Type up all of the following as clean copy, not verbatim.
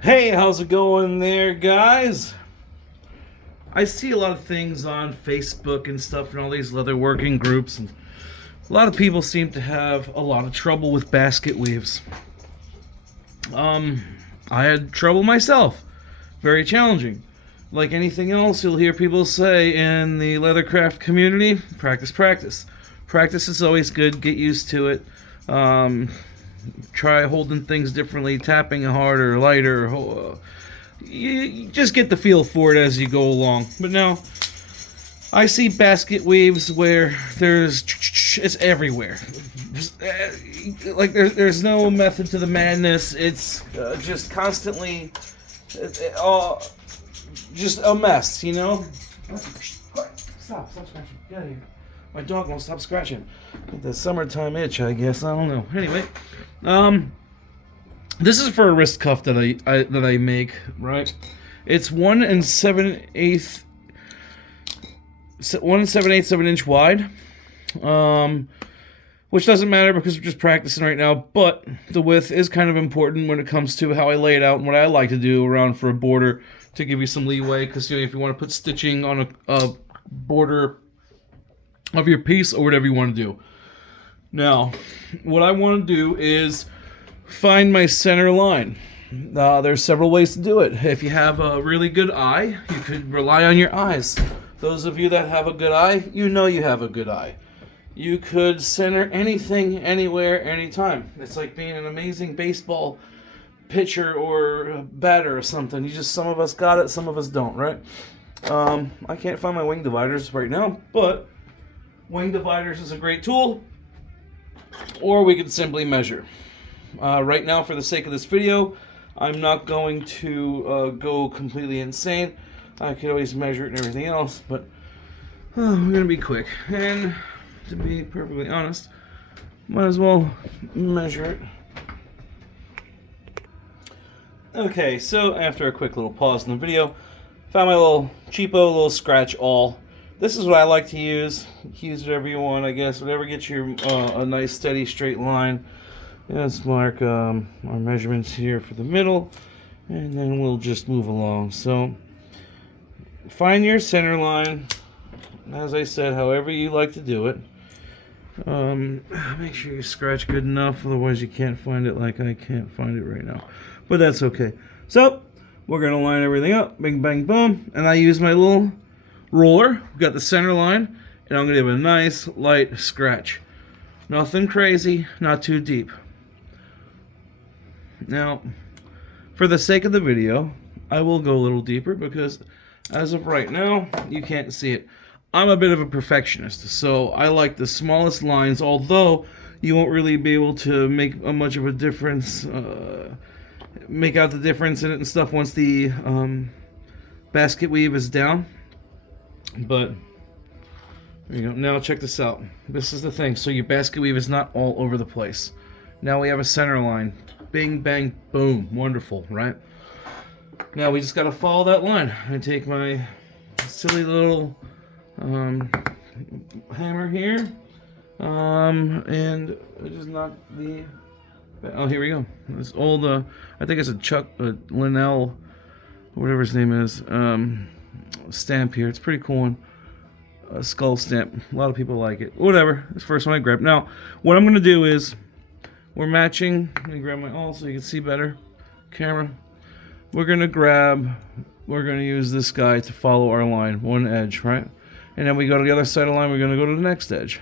Hey, how's it going there, guys? I see a lot of things on Facebook and stuff and all these leather working groups, and a lot of people seem to have a lot of trouble with basket weaves. I had trouble myself. Very challenging. Like anything else, you'll hear people say in the leathercraft community, practice, practice. Practice is always good, get used to it. Try holding things differently, tapping harder, lighter. You just get the feel for it as you go along. But now, I see basket weaves where it's everywhere. Like there's no method to the madness. It's just constantly, just a mess, you know. Stop scratching. Get out of here. My dog won't stop scratching. The summertime itch, I guess. I don't know. Anyway, this is for a wrist cuff that I make, right? It's 1 7/8 of an inch wide, which doesn't matter because we're just practicing right now. But the width is kind of important when it comes to how I lay it out and what I like to do around for a border to give you some leeway. Because if you want to put stitching on a border of your piece or whatever you want to do. Now, what I want to do is find my center line. There's several ways to do it. If you have a really good eye, you could rely on your eyes. Those of you that have a good eye, you know you have a good eye. You could center anything, anywhere, anytime. It's like being an amazing baseball pitcher or batter or something. Some of us got it, some of us don't, right? I can't find my wing dividers right now, but wing dividers is a great tool, or we could simply measure. Right now, for the sake of this video, I'm not going to go completely insane. I could always measure it and everything else, but I'm going to be quick. And to be perfectly honest, might as well measure it. Okay, so after a quick little pause in the video, found my little cheapo little scratch awl. This is what I like to use. You can use whatever you want, I guess. Whatever gets you a nice, steady, straight line. Let's mark our measurements here for the middle, and then we'll just move along. So, find your center line. As I said, however you like to do it. Make sure you scratch good enough, otherwise you can't find it like I can't find it right now. But that's okay. So, we're going to line everything up. Bing, bang, boom. And I use my little roller. We've got the center line, and I'm going to give a nice light scratch. Nothing crazy, not too deep. Now, for the sake of the video, I will go a little deeper because as of right now, you can't see it. I'm a bit of a perfectionist, so I like the smallest lines, although you won't really be able to make much of a difference, make out the difference in it and stuff once the basket weave is down. But there you go. Now check this out. This is the thing. So your basket weave is not all over the place. Now we have a center line. Bing, bang, boom. Wonderful, right? Now we just got to follow that line. I take my silly little hammer here, and I just knock the. Oh, here we go. This old, I think it's a Chuck Linnell, whatever his name is. Stamp here. It's a pretty cool one. A skull stamp. A lot of people like it. Whatever. It's the first one I grabbed. Now, what I'm going to do is, we're matching. Let me grab my awl so you can see better. Camera. We're going to use this guy to follow our line. One edge, right? And then we go to the other side of the line. We're going to go to the next edge.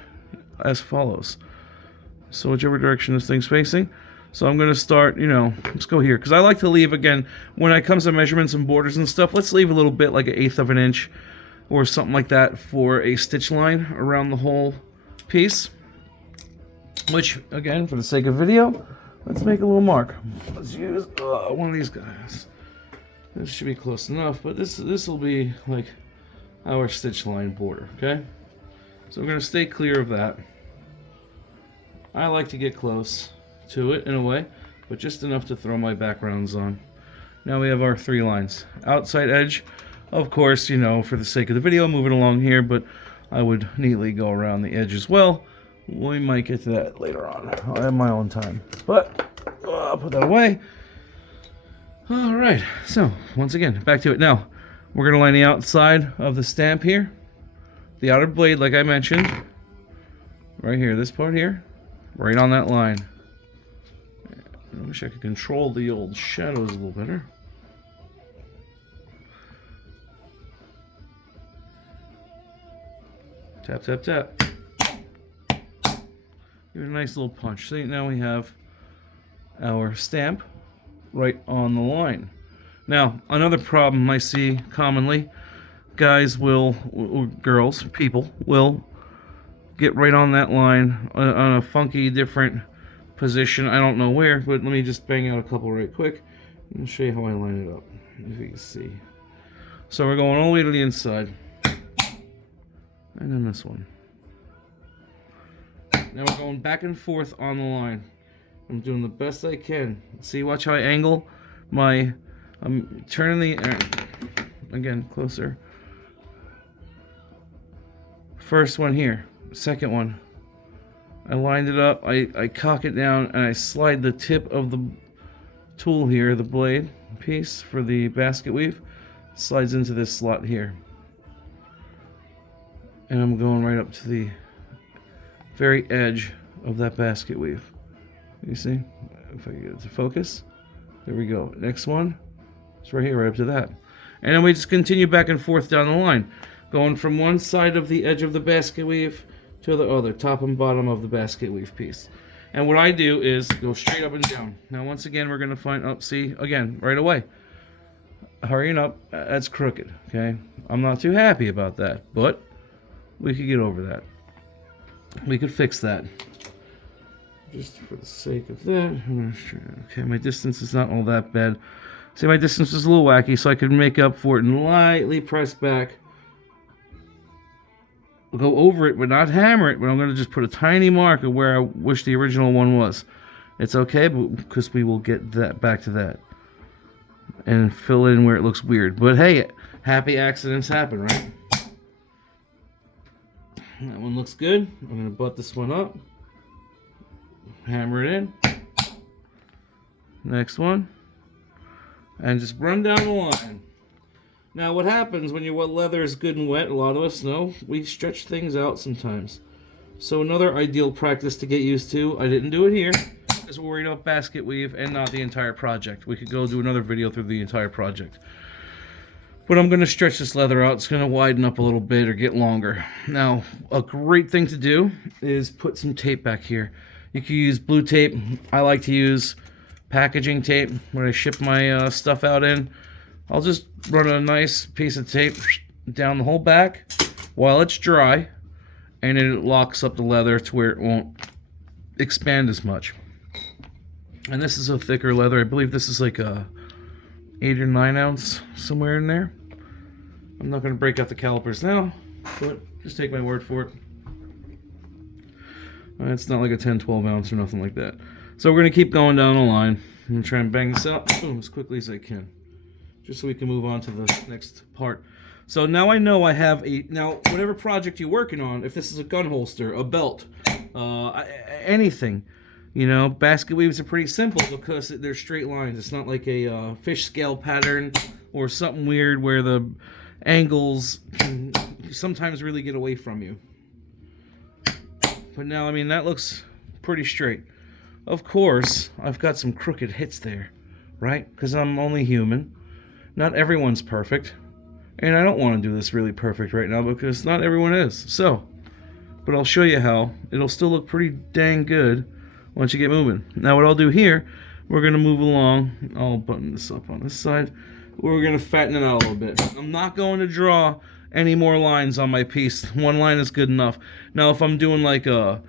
As follows. So whichever direction this thing's facing. So I'm going to start, let's go here. Because I like to leave, again, when it comes to measurements and borders and stuff, let's leave a little bit, like 1/8 of an inch or something like that for a stitch line around the whole piece. Which, again, for the sake of video, let's make a little mark. Let's use one of these guys. This should be close enough, but this will be like our stitch line border, okay? So we're going to stay clear of that. I like to get close to it in a way, but just enough to throw my backgrounds on. Now we have our 3 lines. Outside edge, of course, for the sake of the video, moving along here, but I would neatly go around the edge as well. We might get to that later on. I have my own time. But I'll put that away. All right, so once again, back to it. Now, we're gonna line the outside of the stamp here. The outer blade, like I mentioned, right here, this part here, right on that line. I wish I could control the old shadows a little better. Tap, tap, tap. Give it a nice little punch. See, now we have our stamp right on the line. Now, another problem I see commonly, guys will, or girls, people, will get right on that line on a funky, different position. I don't know where, but let me just bang out a couple right quick. I'll show you how I line it up, if you can see. So we're going all the way to the inside. And then this one. Now we're going back and forth on the line. I'm doing the best I can. See, watch how I angle my... I'm turning the... again, closer. First one here. Second one. I lined it up. I cock it down and I slide the tip of the tool here, the blade piece for the basket weave, slides into this slot here. And I'm going right up to the very edge of that basket weave. You see? If I get it to focus. There we go. Next one. It's right here, right up to that. And then we just continue back and forth down the line. Going from one side of the edge of the basket weave to the other, top and bottom of the basket weave piece. And what I do is go straight up and down. Now once again, we're going to find, oh, see, again, right away. Hurrying up, that's crooked, okay? I'm not too happy about that, but we could get over that. We could fix that. Just for the sake of that, okay, my distance is not all that bad. See, my distance is a little wacky, so I could make up for it and lightly press back. Go over it, but not hammer it, but I'm going to just put a tiny mark of where I wish the original one was. It's okay, because we will get that back to that. And fill in where it looks weird. But hey, happy accidents happen, right? That one looks good. I'm going to butt this one up. Hammer it in. Next one. And just run down the line. Now what happens when your leather is good and wet, a lot of us know, we stretch things out sometimes. So another ideal practice to get used to, I didn't do it here, is we're worried about basket weave and not the entire project. We could go do another video through the entire project. But I'm going to stretch this leather out. It's going to widen up a little bit or get longer. Now, a great thing to do is put some tape back here. You can use blue tape. I like to use packaging tape when I ship my stuff out in. I'll just run a nice piece of tape down the whole back while it's dry, and it locks up the leather to where it won't expand as much. And this is a thicker leather. I believe this is like a 8 or 9 ounce, somewhere in there. I'm not going to break out the calipers now, but just take my word for it. It's not like a 10, 12 ounce or nothing like that. So we're going to keep going down the line. I'm going to try and bang this out, boom, as quickly as I can, just so we can move on to the next part. So now I know I have now whatever project you're working on, if this is a gun holster, a belt, anything, you know, basket weaves are pretty simple because they're straight lines. It's not like a fish scale pattern or something weird where the angles can sometimes really get away from you. But now, I mean, that looks pretty straight. Of course, I've got some crooked hits there, right? Because I'm only human. Not everyone's perfect. And I don't want to do this really perfect right now because not everyone is. So, but I'll show you how. It'll still look pretty dang good once you get moving. Now what I'll do here, we're going to move along. I'll button this up on this side. We're going to fatten it out a little bit. I'm not going to draw any more lines on my piece. One line is good enough. Now if I'm doing like a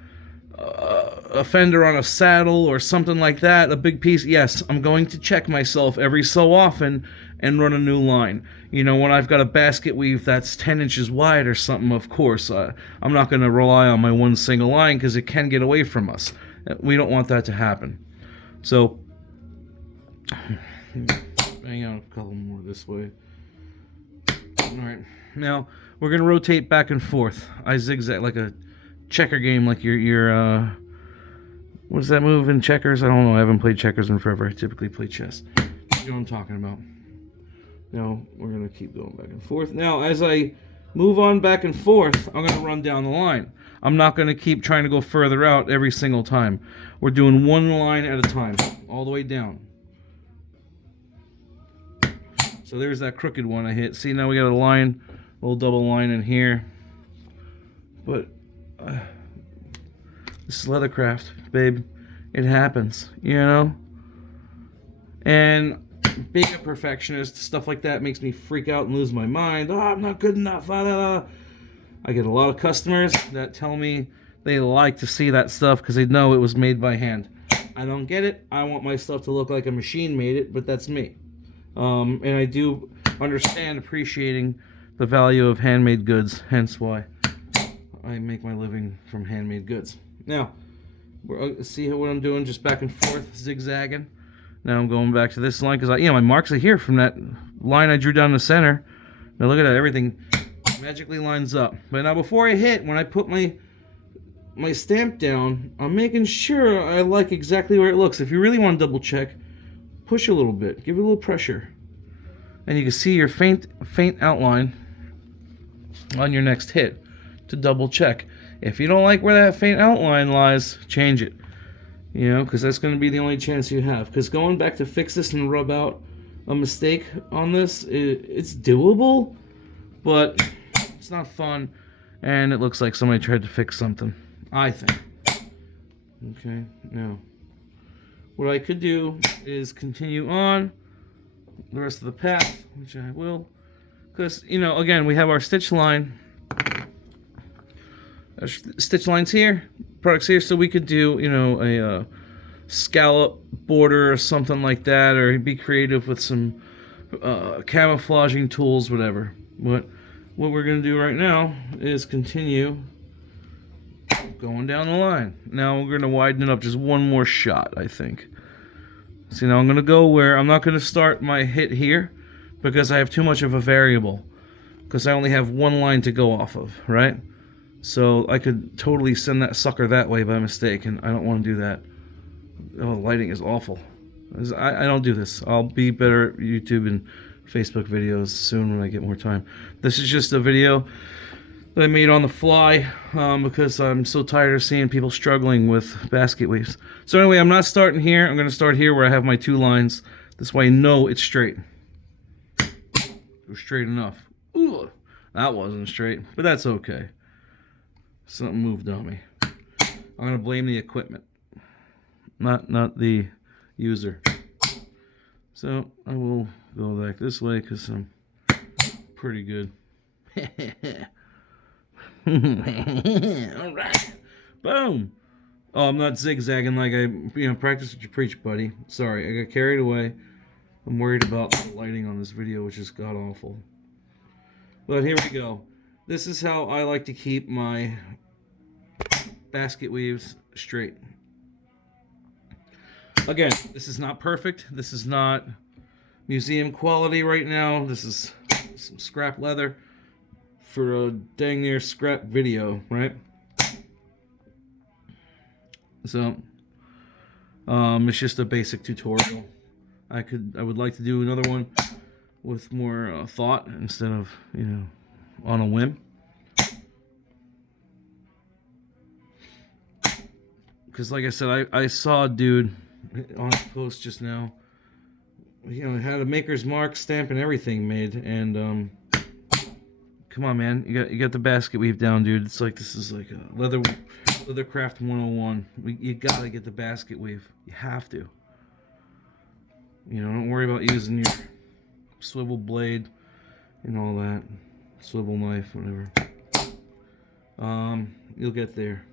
fender on a saddle or something like that, a big piece, yes, I'm going to check myself every so often and run a new line. You know, when I've got a basket weave that's 10 inches wide or something, of course, I'm not going to rely on my one single line because it can get away from us. We don't want that to happen. So, hang on a couple more this way. Alright, now we're going to rotate back and forth. I zigzag like a checker game, like your what's that move in checkers? I don't know, I haven't played checkers in forever. I typically play chess. You know what I'm talking about. Now, we're going to keep going back and forth. Now, as I move on back and forth, I'm going to run down the line. I'm not going to keep trying to go further out every single time. We're doing one line at a time, all the way down. So there's that crooked one I hit. See, now we got a line, a little double line in here. But this is leathercraft, babe. It happens, you know? And being a perfectionist, stuff like that makes me freak out and lose my mind. Oh, I'm not good enough. I get a lot of customers that tell me they like to see that stuff because they know it was made by hand. I don't get it. I want my stuff to look like a machine made it, but that's me. And I do understand appreciating the value of handmade goods, hence why I make my living from handmade goods. Now, see what I'm doing, just back and forth, zigzagging. Now I'm going back to this line because my marks are here from that line I drew down the center. Now look at that, everything magically lines up. But now before I hit, when I put my stamp down, I'm making sure I like exactly where it looks. If you really want to double check, push a little bit, give it a little pressure, and you can see your faint outline on your next hit to double check. If you don't like where that faint outline lies, change it. You know, because that's going to be the only chance you have. Because going back to fix this and rub out a mistake on this, it's doable, but it's not fun, and it looks like somebody tried to fix something, I think. Okay, now, what I could do is continue on the rest of the path, which I will, because, again, we have our stitch line. Stitch lines here, products here, so we could do, a scallop border or something like that, or be creative with some camouflaging tools, whatever. But what we're going to do right now is continue going down the line. Now we're going to widen it up just one more shot, I think. See, now I'm going to go where I'm not going to start my hit here because I have too much of a variable, because I only have one line to go off of, right? So I could totally send that sucker that way by mistake, and I don't want to do that. Oh, the lighting is awful. I don't do this. I'll be better at YouTube and Facebook videos soon when I get more time. This is just a video that I made on the fly because I'm so tired of seeing people struggling with basket weaves. So anyway, I'm not starting here. I'm going to start here where I have my two lines. This way I know it's straight. It was straight enough. Ooh, that wasn't straight, but that's okay. Something moved on me. I'm going to blame the equipment, not the user. So I will go back this way because I'm pretty good. All right. Boom. Oh, I'm not zigzagging like I practice what you preach, buddy. Sorry, I got carried away. I'm worried about the lighting on this video, which is god awful. But here we go. This is how I like to keep my basket weaves straight. Again, this is not perfect. This is not museum quality right now. This is some scrap leather for a dang near scrap video, right? So, it's just a basic tutorial. I would like to do another one with more thought instead of, on a whim. Because like I said, I saw a dude on a post just now, had a maker's mark, stamp, and everything made, and come on, man, you got the basket weave down, dude. It's like, this is like a leathercraft 101. You gotta get the basket weave. You have to. Don't worry about using your swivel blade and all that, swivel knife, whatever. You'll get there.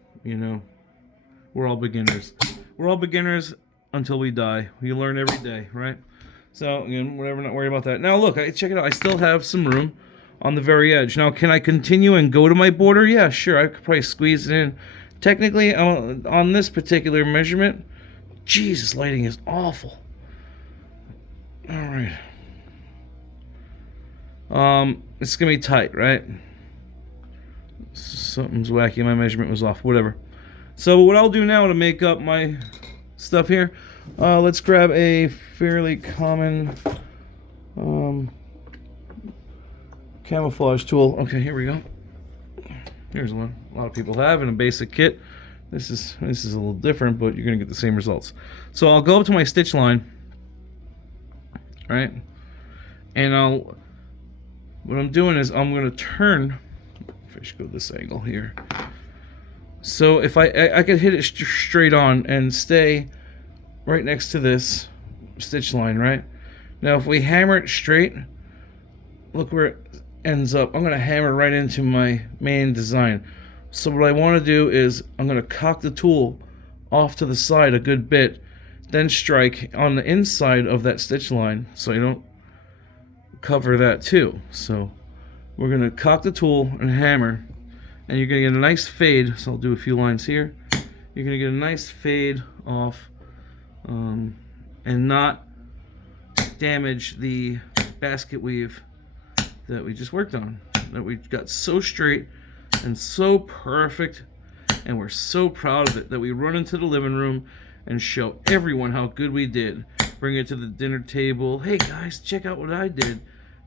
We're all beginners. We're all beginners until we die. We learn every day, right? So, again, whatever, not worry about that. Now, look, check it out. I still have some room on the very edge. Now, can I continue and go to my border? Yeah, sure. I could probably squeeze it in. Technically, on this particular measurement, Jesus, lighting is awful. All right. It's going to be tight, right? Something's wacky. My measurement was off. Whatever. So what I'll do now to make up my stuff here, Let's grab a fairly common camouflage tool. Okay, here we go. Here's one a lot of people have in a basic kit. This is a little different, but you're gonna get the same results. So I'll go up to my stitch line, right? And what I'm doing is I'm gonna turn. If I should go this angle here. So if I could hit it straight on and stay right next to this stitch line, right? Now if we hammer it straight, look where it ends up. I'm going to hammer right into my main design. So what I want to do is I'm going to cock the tool off to the side a good bit, then strike on the inside of that stitch line so I don't cover that too. So we're going to cock the tool and hammer, and you're going to get a nice fade. So I'll do a few lines here. You're going to get a nice fade off and not damage the basket weave that we just worked on, that we got so straight and so perfect, and we're so proud of it that we run into the living room and show everyone how good we did. Bring it to the dinner table. Hey guys, check out what I did.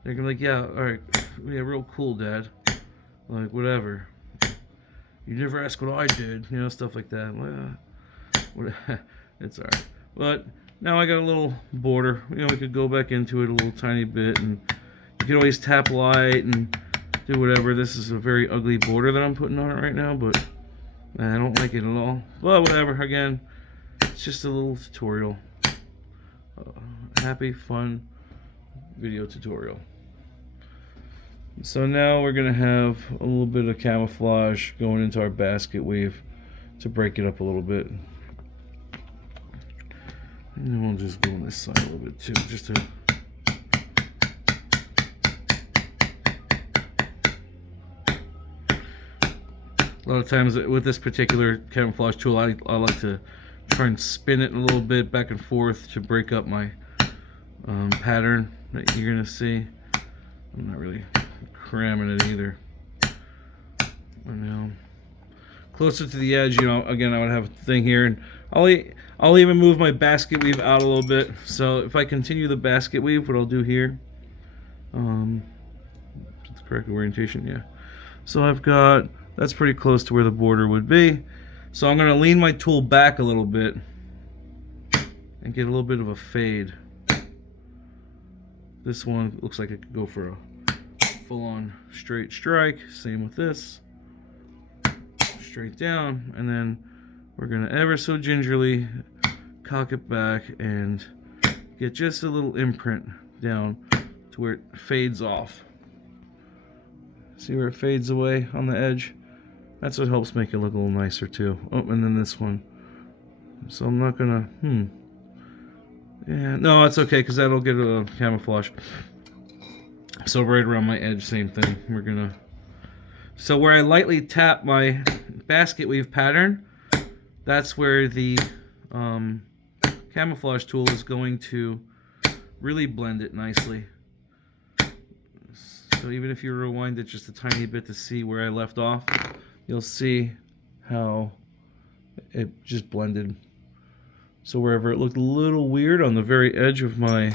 They're gonna be like, yeah, all right, yeah, real cool, Dad. Like, whatever. You never ask what I did, you know, stuff like that. Well, it's all right. But now I got a little border. You know, we could go back into it a little tiny bit, and you can always tap light and do whatever. This is a very ugly border that I'm putting on it right now, but I don't like it at all. But whatever, again, it's just a little tutorial. Happy, fun video tutorial. So now we're going to have a little bit of camouflage going into our basket weave to break it up a little bit. And then we'll just go on this side a little bit too, just to... A lot of times with this particular camouflage tool, I like to try and spin it a little bit back and forth to break up my pattern that you're going to see. I'm not really cramming it either. And now, closer to the edge, you know, again, I would have a thing here, and I'll even move my basket weave out a little bit. So if I continue the basket weave, what I'll do here, the correct orientation, yeah. So I've got, that's pretty close to where the border would be. So I'm going to lean my tool back a little bit and get a little bit of a fade. This one looks like it could go for a full-on straight strike. Same with this. Straight down, and then we're going to ever so gingerly cock it back and get just a little imprint down to where it fades off. See where it fades away on the edge? That's what helps make it look a little nicer too. Oh, and then this one. So I'm not gonna, yeah, no, it's okay, because that'll get a camouflage. So right around my edge, same thing. We're gonna, so where I lightly tap my basket weave pattern, that's where the camouflage tool is going to really blend it nicely. So even if you rewind it just a tiny bit to see where I left off, you'll see how it just blended. So wherever it looked a little weird on the very edge of my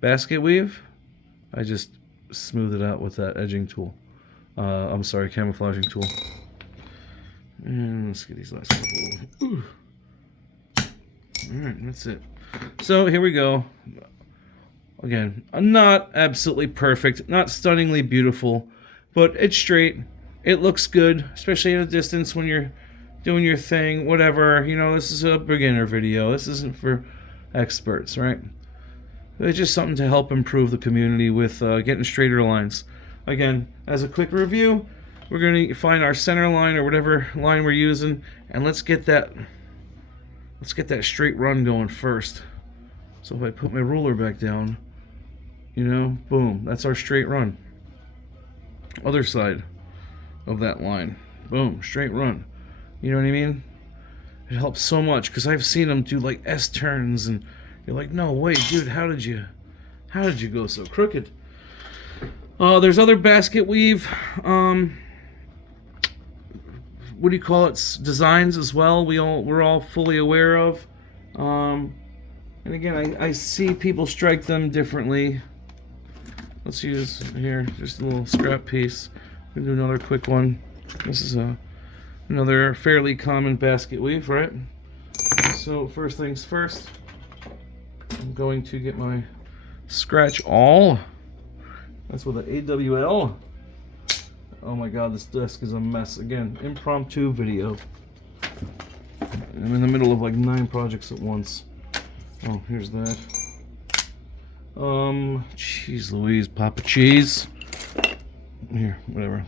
basket weave, I just smooth it out with that edging tool. I'm sorry, camouflaging tool. And let's get these last couple. Alright, that's it. So here we go. Again, not absolutely perfect, not stunningly beautiful, but it's straight. It looks good, especially at a distance when you're doing your thing, whatever. You know, this is a beginner video. This isn't for experts, right? It's just something to help improve the community with getting straighter lines. Again, as a quick review, we're going to find our center line or whatever line we're using, and let's get that straight run going first. So if I put my ruler back down, you know, boom, that's our straight run. Other side of that line, boom, straight run. You know what I mean? It helps so much, because I've seen them do like S turns, and you're like, no way, dude, how did you go so crooked? There's other basket weave, what do you call it, designs as well. We're all fully aware of. And again, I see people strike them differently. Let's use here just a little scrap piece. We'll do another quick one. This is another fairly common basket weave, right? So first things first, I'm going to get my scratch awl. That's with an AWL. Oh my god, this desk is a mess. Again, impromptu video. I'm in the middle of like 9 projects at once. Oh, here's that. Cheese Louise, Papa Cheese. Here, whatever.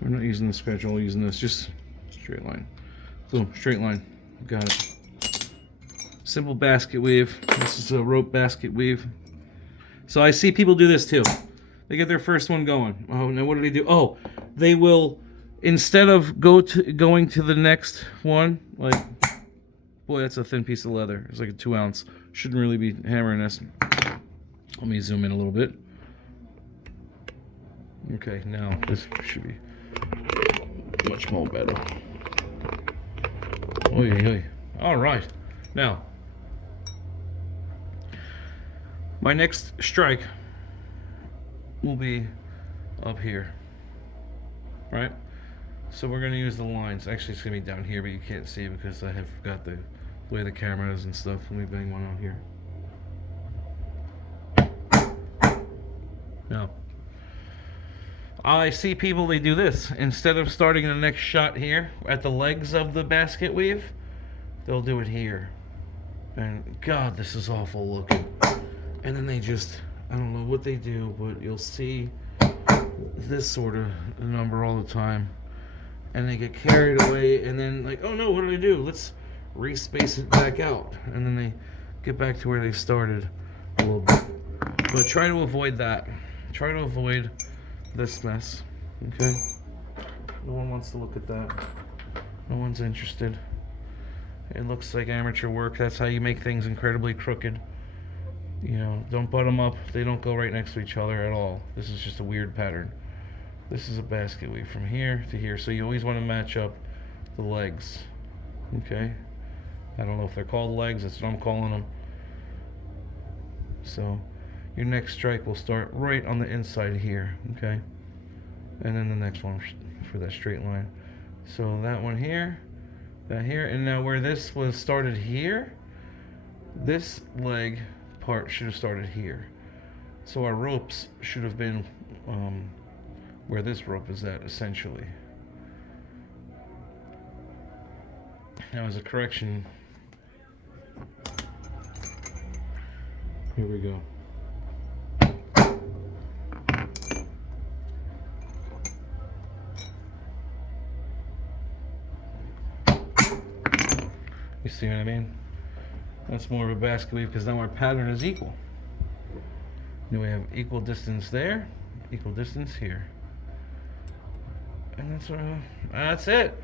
We're not using the scratch awl, we're using this. Just straight line. Boom, straight line. Got it. Simple basket weave. This is a rope basket weave. So I see people do this too. They get their first one going. Oh, now what do they do? Oh, they will, instead of going to the next one, like, boy, that's a thin piece of leather. It's like a 2 ounce. Shouldn't really be hammering this. Let me zoom in a little bit. Okay, now this should be much more better. Oy, oy. All right. Now, my next strike will be up here, right? So we're gonna use the lines. Actually, it's gonna be down here, but you can't see it because I have got the way the camera is and stuff. Let me bang one out here. Now, I see people, they do this. Instead of starting the next shot here at the legs of the basket weave, they'll do it here. And God, this is awful looking. And then they just, I don't know what they do, but you'll see this sort of number all the time. And they get carried away, and then like, oh no, what do I do? Let's respace it back out. And then they get back to where they started a little bit. But try to avoid that. Try to avoid this mess, okay? No one wants to look at that. No one's interested. It looks like amateur work. That's how you make things incredibly crooked. You know, don't butt them up. They don't go right next to each other at all. This is just a weird pattern. This is a basket weave from here to here. So you always want to match up the legs, okay? I don't know if they're called legs. That's what I'm calling them. So your next strike will start right on the inside here, okay? And then the next one for that straight line. So that one here, that here, and now where this was started here, this leg part should have started here. So our ropes should have been where this rope is at, essentially. Now as a correction, here we go. You see what I mean? That's more of a basket weave because now our pattern is equal. Then we have equal distance there, equal distance here. And that's it.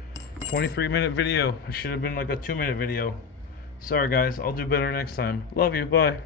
23-minute video. It should have been like a 2-minute video. Sorry guys, I'll do better next time. Love you, bye.